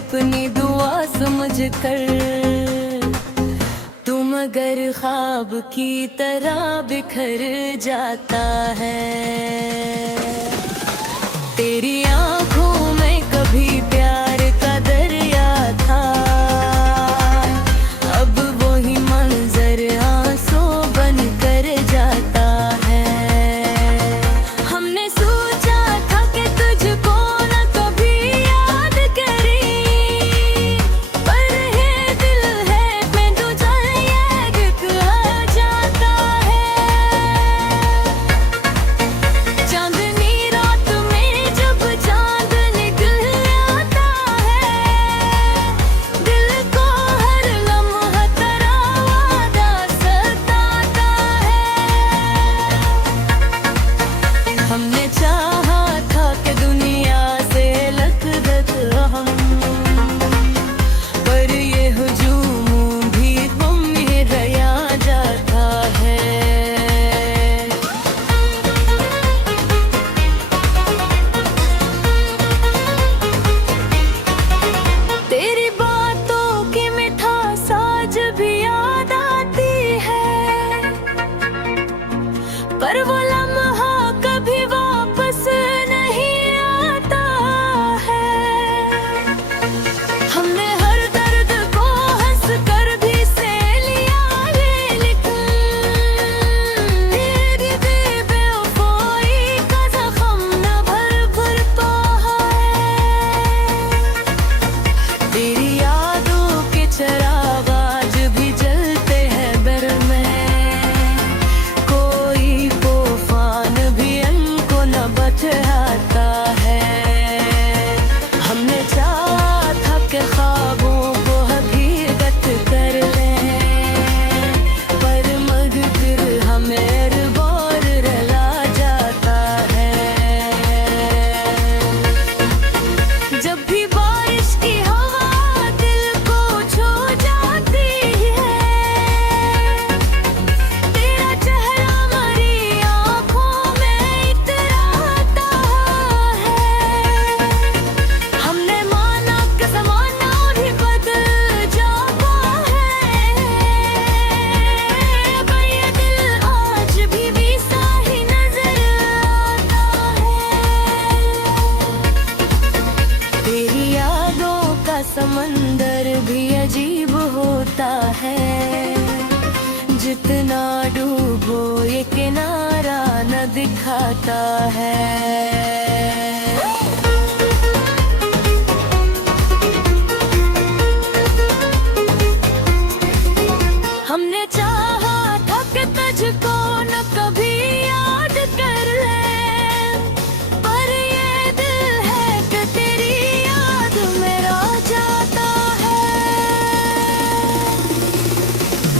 अपनी दुआ समझ कर तुम अगर ख्वाब की तरह बिखर जाता है। तेरी आंखों में कभी प्यार का दरिया था, अब वही मंजर आंसू बन कर जाता है। हमने सोचा था कि तुझको न कभी याद करी, पर ये दिल है मैं तुझे ये कहा जाता है। चांदनी रात में जब चांद निकल आता है, दिल को हर लम्हा तेरा वादा सताता है। हमने चाहा था कि दुनिया से लथपथ हम, पर ये हुजूम भी तुम ही रया जाता है। तेरी बातों की मिठास आज भी याद आती है, पर वो लम्हा कभी वापस नहीं आता है। हमने हर दर्द को हंस कर भी से लिया है, लेकिन तेरी बेवफाई का जख्म न भरता है। तेरी यादों के चिराग आज भी जलते हैं दर में, कोई तूफान भी इनको न बचाता है। हमने चाहा था कि ख्वाबों को हकीकत कर लें, पर मगर हमें बार रुला जाता है। जब भी बारिश की हवा दिल को छू जाती है, तेरा चेहरा हमारी आँखों में इतराता है। हमने माना कि ज़माना भी बदल जाता है, पर ये दिल आज भी वैसा ही नजर आता है। तेरी यादों का समंदर भी अजीब होता है, जितना डूबो ये किनारा न दिखाता है। हमने चाहा था कि तुझको न कभी याद कर ले, पर ये दिल है कि तेरी याद मेरा जाता है।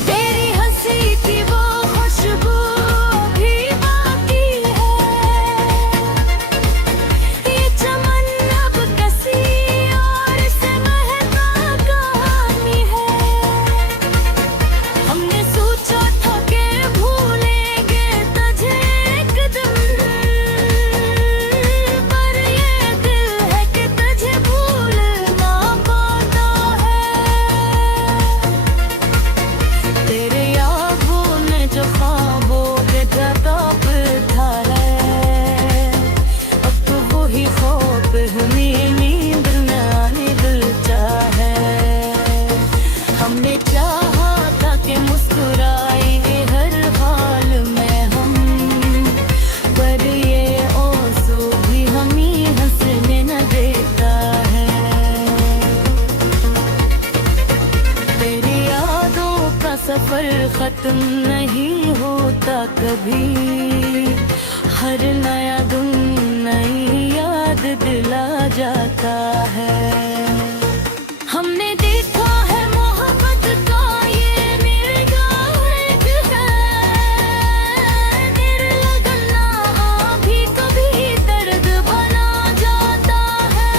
तेरी हंसी की वो खुशबू अभी बाकी है, ये चमन अब कसी और से महका कहानी है। हमने सोचा था कि भूलेंगे तुझे एक दिन, पर ये दिल है कि तुझे भूल ना पाता है। तेरे यादों में जो ख्वाबों के जताब था है, अब तो वही ख्वाब हमें नींद न आने देता है। हमने चाहा था कि मुस्कुराएंगे हर हाल में हम, पर ये आंसू भी हमें हंसने न देता है। तेरी यादों का सफर खत्म नहीं होता कभी, हर नया दिन नई याद दिला जाता है। हमने देखा है मोहब्बत का ये निर्गाह है, तेरे लगना भी कभी दर्द बना जाता है।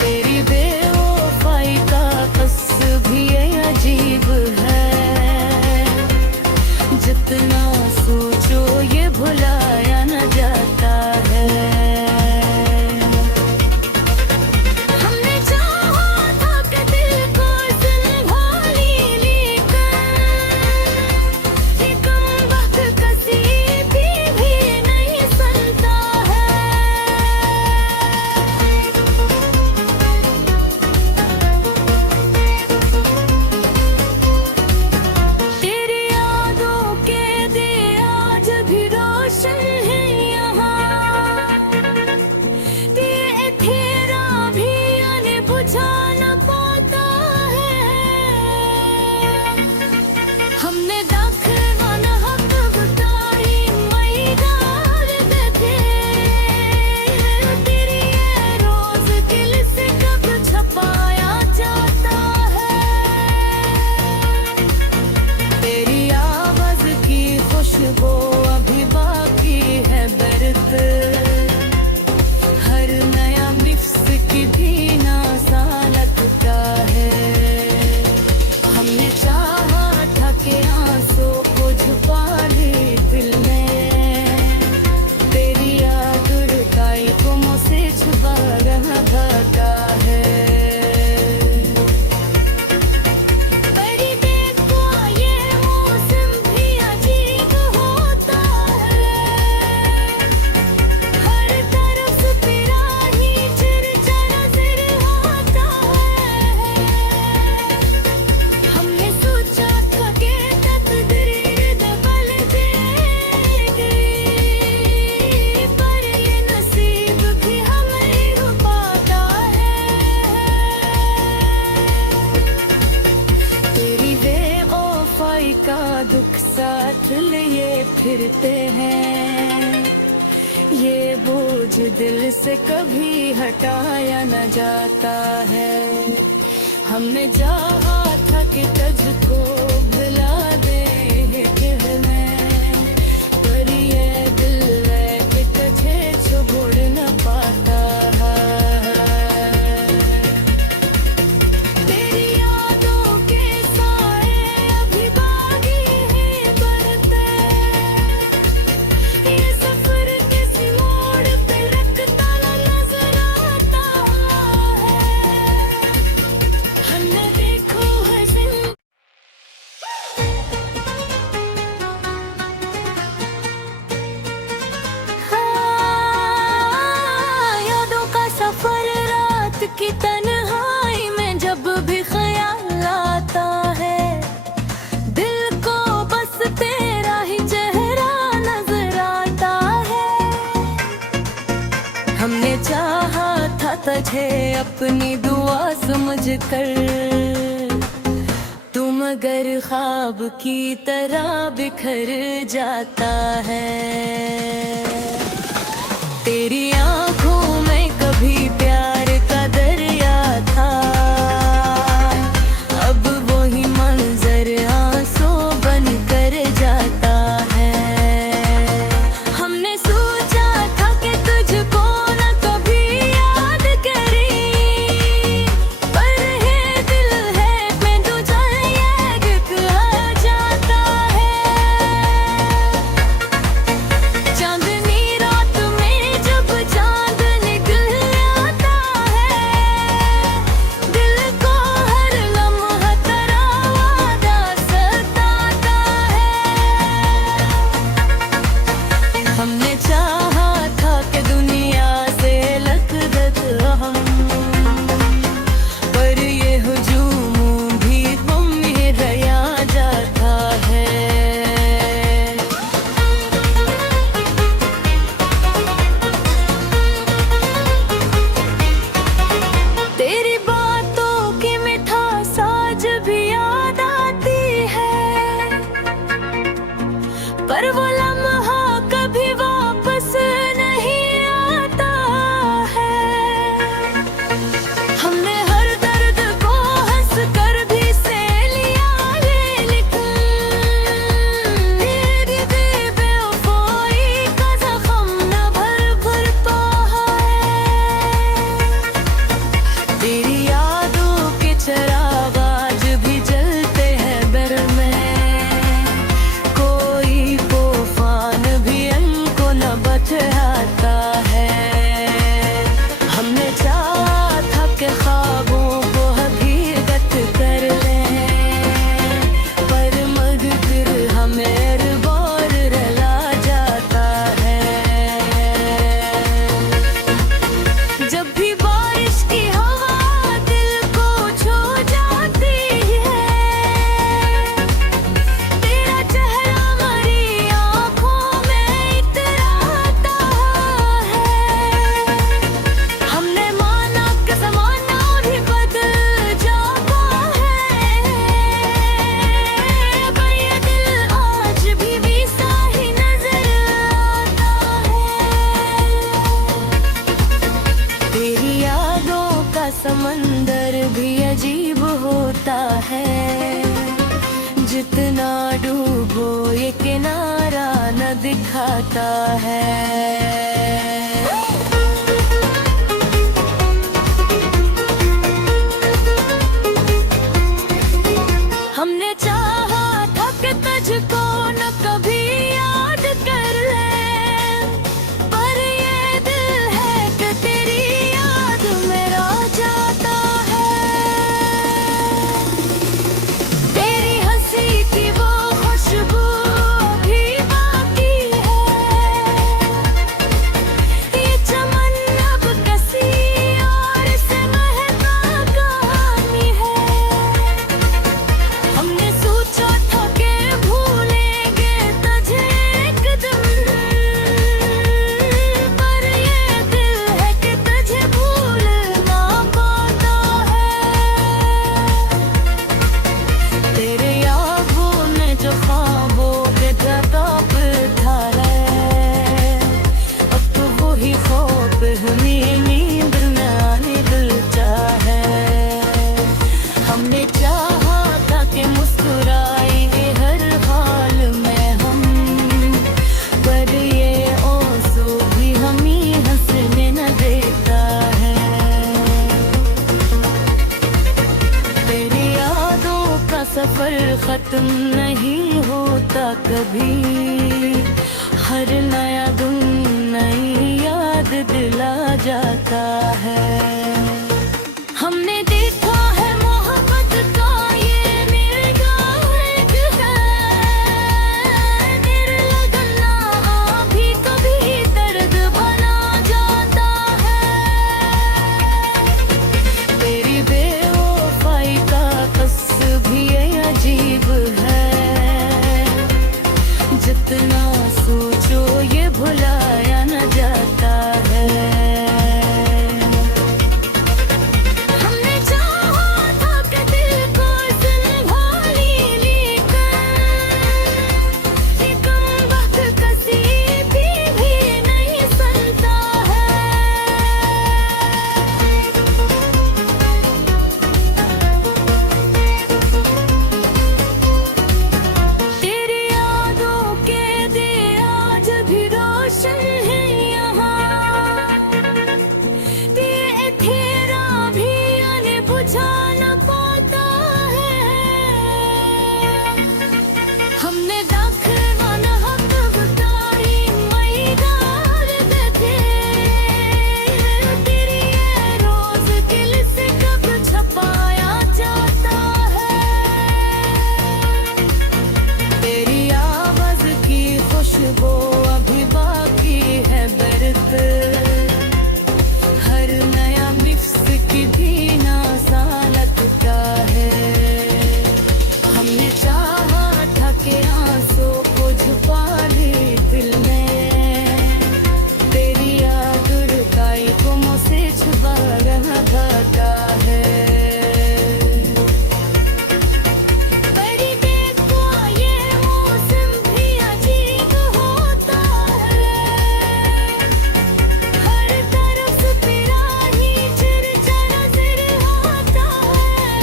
तेरी बेवफाई का कस भी ये अजीब है, जितना सोचो ये भुलाया न जाता है। का दुख साथ लिए फिरते हैं, ये बोझ दिल से कभी हटाया न जाता है। हमने चाहा था कि तुझको भुला दे कहने, पर ये दिल है कि तुझे छोड़ न पाता है। तेरी यादों के साए अभी बाकी हैं बढ़ते, ये सफर किसी मोड़ पे रखता नजर आता है। हमने देखो है यादों का सफर, रात की तन्हाई में जब भी ख्याल आता है, दिल को बस तेरा ही चेहरा नजर आता है। हमने चाहा था तुझे अपनी दुआ समझ कर, तू मगर ख्वाब की तरह बिखर जाता है। तेरी आंखों में कभी प्यार का दरिया था, अब वही मंजर आंसू बन कर जाता है। हमने सोचा था कि तुझको न कभी याद करी, पर ये दिल है मैं तुझे ये गीत आ जाता है। चांदनी रात में जब चांद निकल आता है, दिल को हर लम्हा तेरा वादा सताता है। हमने चाहा था कि दुनिया से लख्त हम, पर ये हुजूम भी तुम ही रया जाता है। तेरी बातों की मिठास आज भी याद आती है, पर वो लम्हा कभी वापस नहीं आता है। हमने हर दर्द को हंस कर भी से लिया है, लेकिन मेरी बेवफाई का जख्म न भरता है। तेरी यादों के चिराग आज भी जलते हैं दर में, कोई तूफान भी इनको न बचाता है। हमने चाहा था कि ख्वाबों को हकीकत कर लें, पर मगर हमें बार रुला जाता है। जब भी बारिश की हवा दिल को छू जाती है, तेरा चेहरा हमारी आँखों में इतराता है। हमने माना कि ज़माना भी बदल जाता है, पर ये दिल आज भी वैसा ही नजर आता है। तेरी यादों का समंदर भी अजीब होता है, जितना डूबो ये किनारा न दिखाता है। हमने चाहा था कि तुझको न कभी याद कर ले, पर ये दिल है कि तेरी याद मेरा जाता है। तेरी हंसी की वो खुशबू अभी बाकी है, ये चमन अब कसी और से महका कहानी है। हमने सफर खत्म नहीं होता कभी, हर नया दिन नई याद दिला जाता है। हमने देखा है मोहब्बत का ये निर्गाह है, निर्लगना भी कभी दर्द बना जाता है। तेरी बेवफाई का कस भी ये अजीब है, जितना सोचो ये भुलाया न जाता है। हमने चाहा था कि दिल को संभाली लेकिन वक्त किसी भी नहीं सुनता है। तेरी यादों के दिए आज भी रोशन है यहाँ, ये तेरा भी आने बुझा न पाता है। हमने दाखिल न हक गुजारी मैदान देखे, तेरी ये रोज दिल से कब छपाया जाता है। तेरी आवाज की खुशबू अभी बाकी है बरत, हर नया मिक्स की भीना सा लगता है। हमने चाहा था कि आंसू को छुपा ले दिल में, तेरी याद रुकाई को मुझसे छुपा रहा था है। परी देखो ये मौसम भी अजीब होता है, हर तरफ से तेरा ही चर्चा नजर आता है।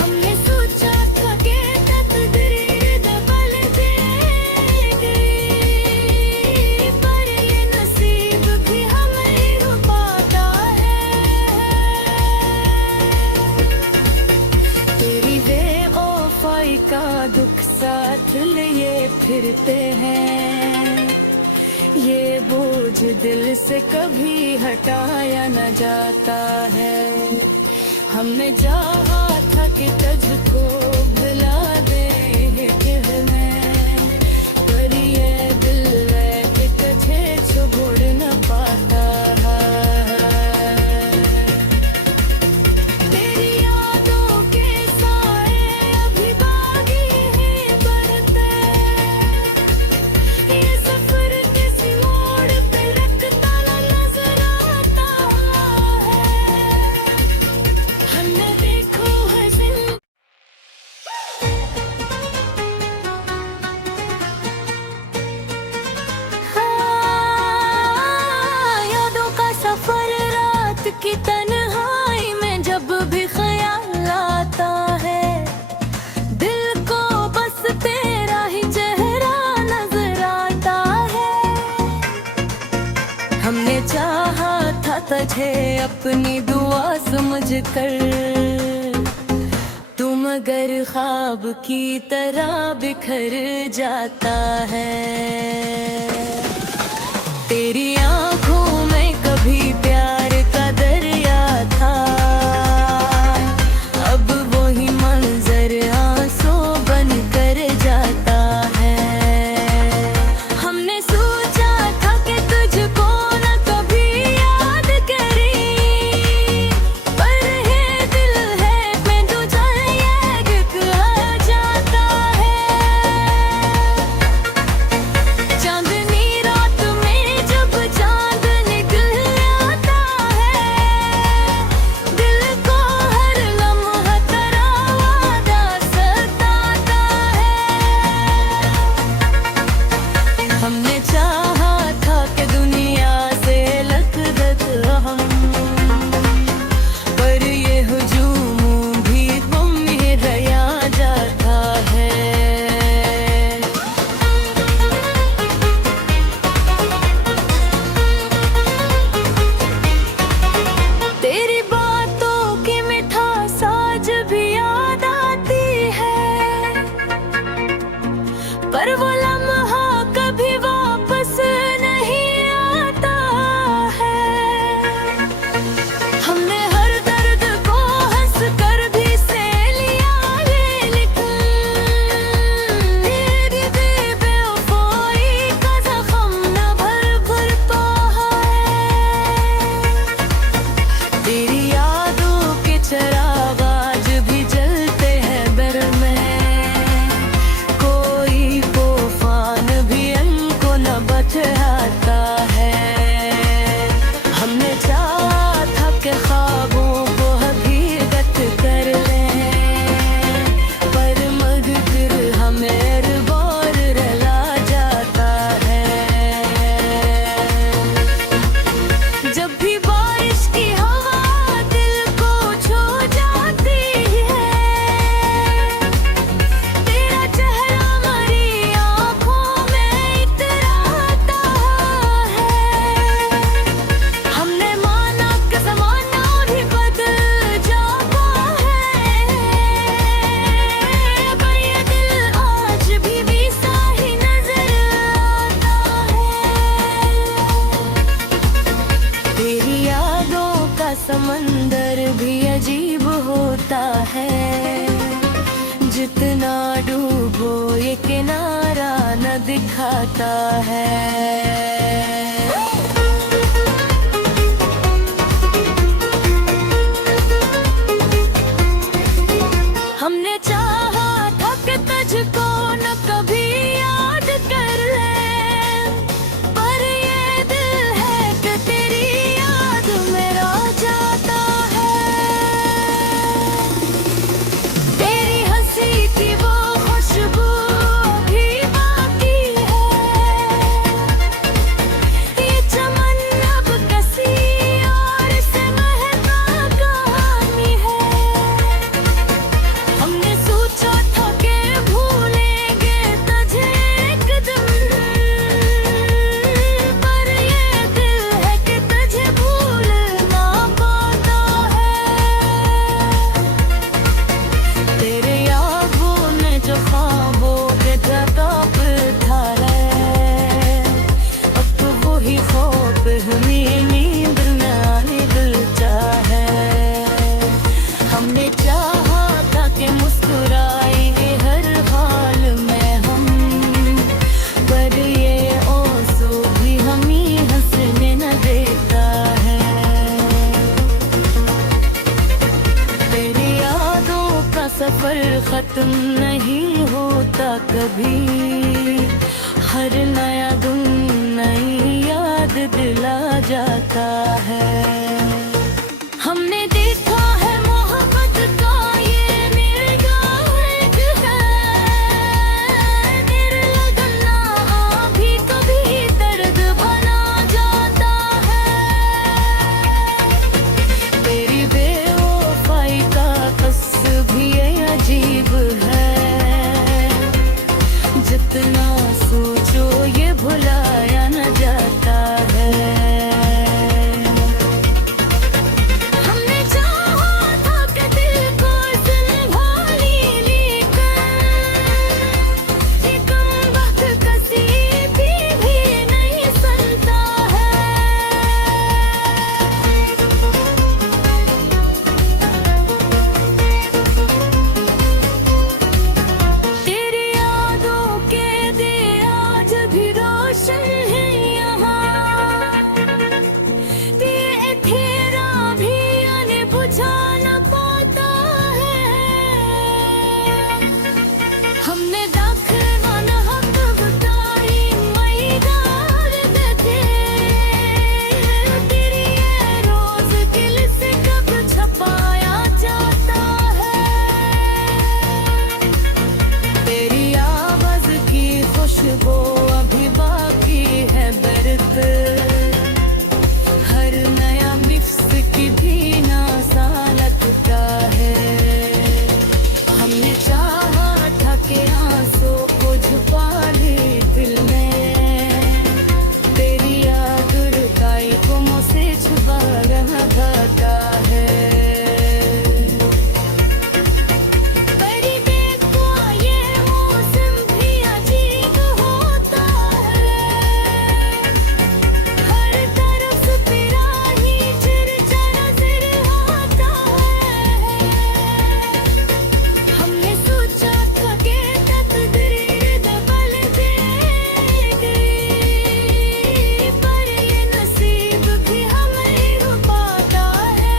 हमने सोचा था कि तकदीर बदल देगी, पर ये नसीब भी हमें रुकाता है। तेरी बेवफाई का दुख साथ लिए फिरते हैं, ये बोझ दिल से कभी हटाया न जाता है। हमने चाहा था कि तुझको भुला दे कहने, पर ये दिल है कि तुझे छोड़ न पाता है। तेरी यादों के साए अभी बाकी हैं बरते, ये सफर किसी मोड़ पे रखता नजर आता है। हमने देखो है जिंदगी यादों का सफर, रात की तन्हाई में जब भी ख्याल आता है, दिल को बस तेरा ही चेहरा नजर आता है। हमने चाहा था तुझे अपनी दुआ समझ कर, तू मगर ख्वाब की तरह बिखर जाता है। तेरी आंखों में कभी प्यार का दरिया था, अब वही मंजर आंसू बन कर जाता है। हमने सोचा था कि तुझको न कभी याद करी, पर ये दिल है मैं तुझे ये कहा जाता है। चांदनी रात में जब चांद जितना डूबो ये किनारा न दिखाता है। हमने चाहा था कि तुझको न कभी याद कर ले, पर ये दिल है कि तेरी याद में रह जाता है। तेरी हंसी की वो खुशबू अभी बाकी है, ये चमन अब कसी और से महका कहानी है। हमने सोचा था कि भूलेंगे तुझे एक दिन, पर ये दिल है कि तुझे भूल ना पाता है। तेरे यादों ने जो ख्वाबों के जताब था है, अब तो वही ख्वाब हमें नींद न आने दिल चाहे। हमने चाहा था कि मुस्कुराएंगे हर हाल में हम, पर ये आंसू भी हमें हंसने न देता है। तेरी यादों का सफर खत्म नहीं होता कभी, हर नया दिन नई याद दिला जाता है। हमने देखा है मोहब्बत का ये निर्गाह है, निर्लगना भी कभी दर्द बना जाता है। तेरी बेवफाई का कस भी ये अजीब है, जितना सोचो ये भुलाया न जाता है। हमने चाहा था कि दिल को संभाली लेकर, ये कम वक्त किसी भी नहीं सुनता है। तेरी यादों के दिए आज भी रोशन है यहाँ, तेरे तेरा भी आने बुझा न पाता है। हमने दाखिल न हक बताई मैदार देखे, तेरी ये रोज दिल से कब छपाया जाता है। तेरी आवाज की खुशबू अभी बाकी है बरत, हर नया मिक्स की भी नासा लगता है। हमने चाहा था कि आंसू को छुपा ले दिल में, तेरी याद रुकाई को मुझसे छुपा रहा था है। परी देखो ये मौसम भी अजीब होता है, हर तरफ तेरा ही चर्चा नजर आता है। हमने सोचा था कि तकदीर बदल देगी, पर ये नसीब भी हमें रुकाता है।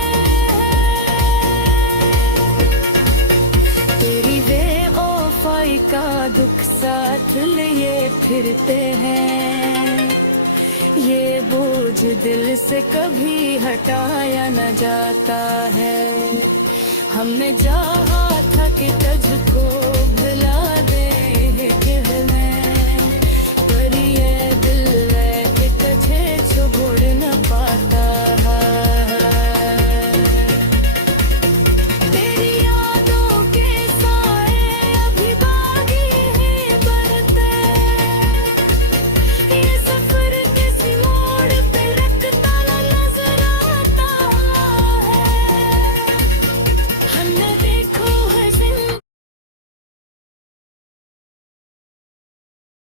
तेरी बेवफाई का दुख साथ लिए फिरते हैं, ये बोझ दिल से कभी हटाया न जाता है। हमने चाहा